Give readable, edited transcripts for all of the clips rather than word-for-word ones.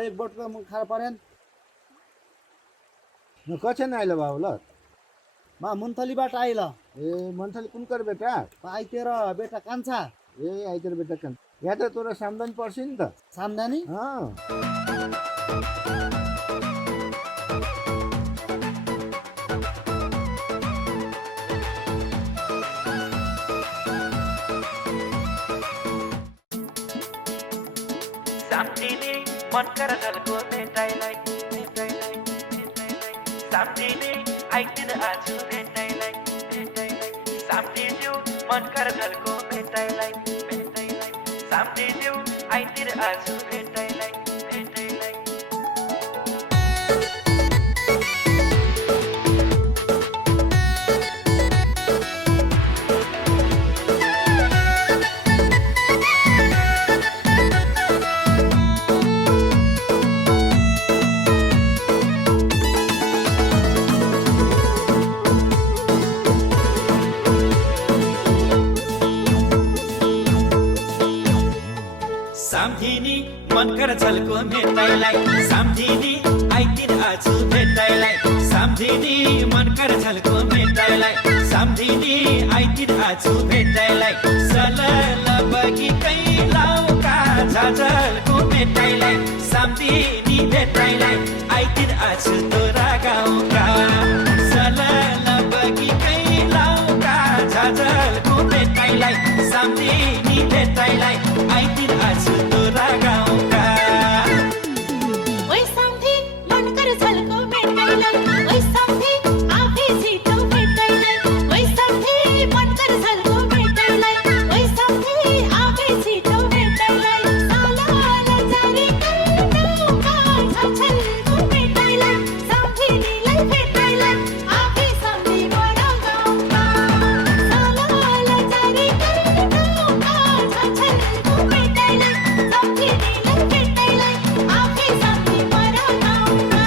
एक बोटको मग खार परेन न कछन आइल बाबु ल मा मुन्थलीबाट आइल ए मन्थली कुन कर बेटा आइतेर बेटा कान्छा ए आइतेर बेटा कन यहाँ त तोरा सामदानी पर्छ नि त सामदानी सम्झिने मन कर झल्को मेटाइलाई सम्झिने आइतिर आज भेटाइलाई सम्झिन्यौ मन कर झल्को मेटाइलाई सम्झिन्यौ आइतिर आज भेटाइलाई सम्झिने मन कर झल्को मेटाइलाई सम्झिने आइतिर आज भेटाइलाई सम्झिने मन कर झल्को मेटाइलाई सम्झिने आइतिर आज भेटाइलाई सलल बगी कैलाउका झझल्को मेटाइलाई सम्झिने भेटाइलाई आइतिर आज तोरा गाउँका सलल बगी कैलाउका झझल्को मेटाइलाई सम्झिने भेटाइलाई आइतिर आज तोरा गाउँका ओइ सम्झी मन कर झल्को मेटाइलाई ओइ सम्झी आफै छिटो भेटाइलाई ओइ सम्झी मन कर झल्को मेटाइलाई ओइ सम्झी आफै छिटो भेटाइलाई सालाला जारी कन्नुका झझल्को मेटाइलाई सम्झिनीलाई भेटाइलाई आफै सम्झी बडा गाउँका सालाला जारी कन्नुका झझल्को मेटाइलाई सम्झिनीलाई भेटाइलाई आफै सम्झी बडा गाउँका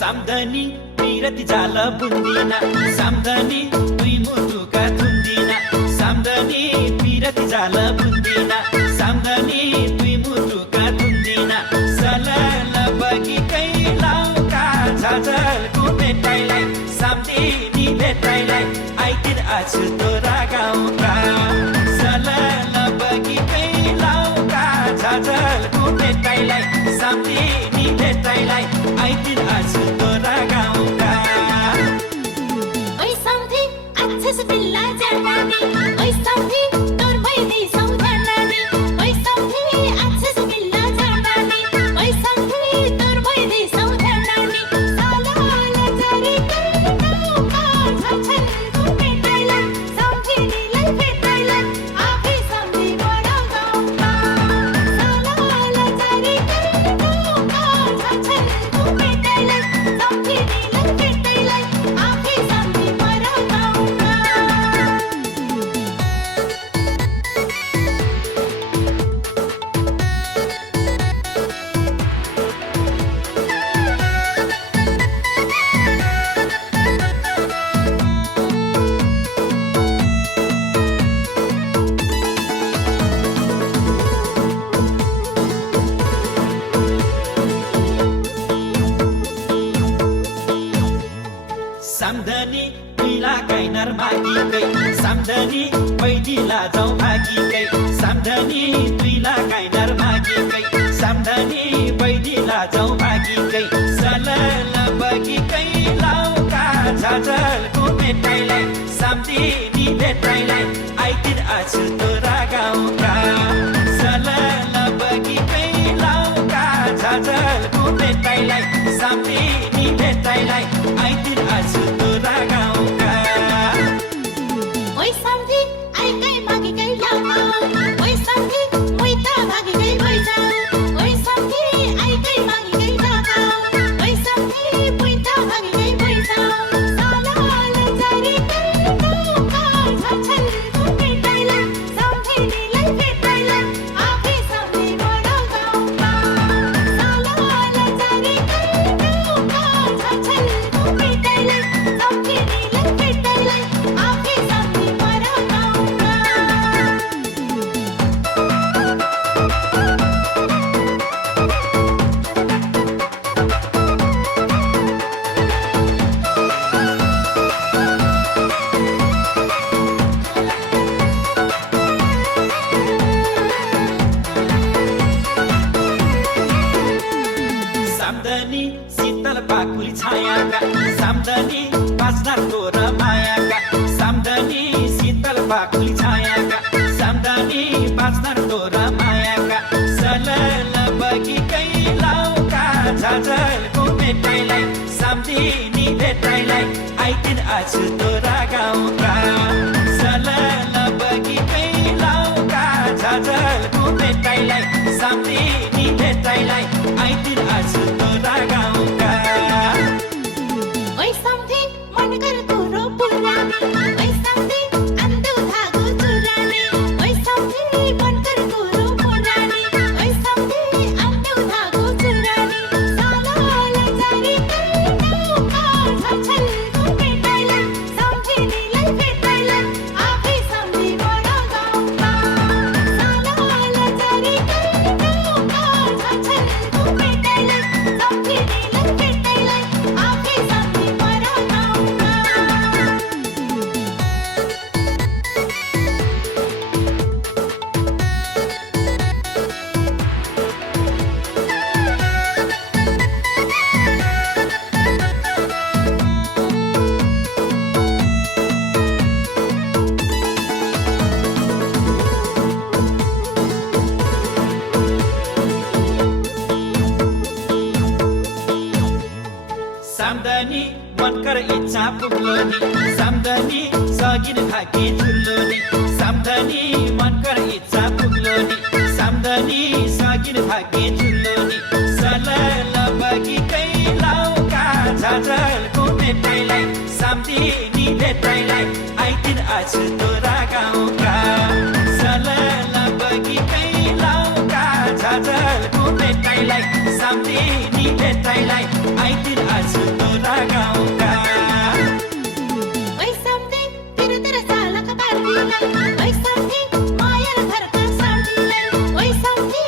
सम्झनी पिरती जाल बुन्दिना सम्झनी दुई मुटुका धुन्दिना सम्झनी पिरती जाल बुन्दिना सम्झनी दुई मुटुका धुन्दिना सलल बगी कैलाउका झझल्को भेटाइलाई सम्झिनी भेटाइलाई आइतिर आज तोरा गाउँका सलल बगी कैलाउका झझल्को भेटाइलाई सम्झिनी भेटाइलाई आइतिर आज तोरा गाउँका ओइ सम्झी अच्छस बिल्ला जानानी ओइ सम्झी तोर भइदी सम्झनानी ओइ सम्झी अच्छस बिल्ला जानानी ओइ सम्झी तोर भइदी सम्झनानी सालाला जारी कन्नुका झझल्को भेटाइलाई सम्झिनीलाई भेटाइलाई आफै सम्झी बडा गाउँका सालाला जारी कन्नुका झझल्को भेटाइलाई सम्झिनीलाई भेटाइलाई आफै सम्झी बडा गाउँका सम्झनी पिला कैनर मागिकै सम्झनी पैदिला जाउँ भागिकै सम्झनी पिला कैनर मागिकै सम्झनी पैदिला जाउँ भागिकै सलल बगी कैलाउका झझल्को भेटाइलाई सम्झिनी भेटाइलाई आइतिर आज तोरा गाउँका सलल बगी कैलाउका झझल्को भेटाइलाई सम्झिनी भेटाइलाई आइतिर आज तोरा गाउँका ओइ सम्झी आइकै मागिकै लामा ओइ सम्झी मुइता भागिकै भइजाऊ ओइ सम्झी आइकै मागिकै लामा ओइ सम्झी मुइता भागिकै भइजाऊ सालाला जारी कन्नुका झझल्को भेटाइलाई बाँच्न डोरा मायाका सलल बगीकै लाउका झाझलको भेटाइलाई सम्झिनी भेटाइलाई आइदिन आज तोरा गाउँका सलल बगीकै लाउका झाझलको भेटाइलाई सम्झिनी भेटाइलाई आइदिन आज तोरा गाउँका ओइ सम्धी मन कर कुरो पुरानी ओइ सम्धी आन्दो धागो चुरानी ओइ सम्धी मन कर कुरो पुरानी ओइ सम्धी आन्दो धागो चुरानी सालालाई जारी नौका छछलको भेटाइलाई सम्झिनीलाई भेटाइलाई आफै सम्झी बडा गाउँका सालालाई जारी नौका छछलको भेटाइलाई सम्झिनीलाई भेटाइलाई आफै सम्झी बडा गाउँका साम्दनी मनकर इच्छा पुग्लो नि साम्दनी सगिन थाके झुल्लो नि साम्दनी मनकर इच्छा पुग्लो नि साम्दनी सगिन थाके झुल्लो नि सलल बगीकै लाउका झाझलको भेटाइलाई सम्झिनी भेटाइलाई आइदिन आज तोरा गाउँका सलल बगीकै लाउका झाझलको भेटाइलाई सम्झिनी भेटाइलाई आइदिन आज तोरा गाउँका ओइ सम्धी तेरो सालका पार्टीलाई ओइ सम्धी माया र घरका साथीलाई ओइ सम्धी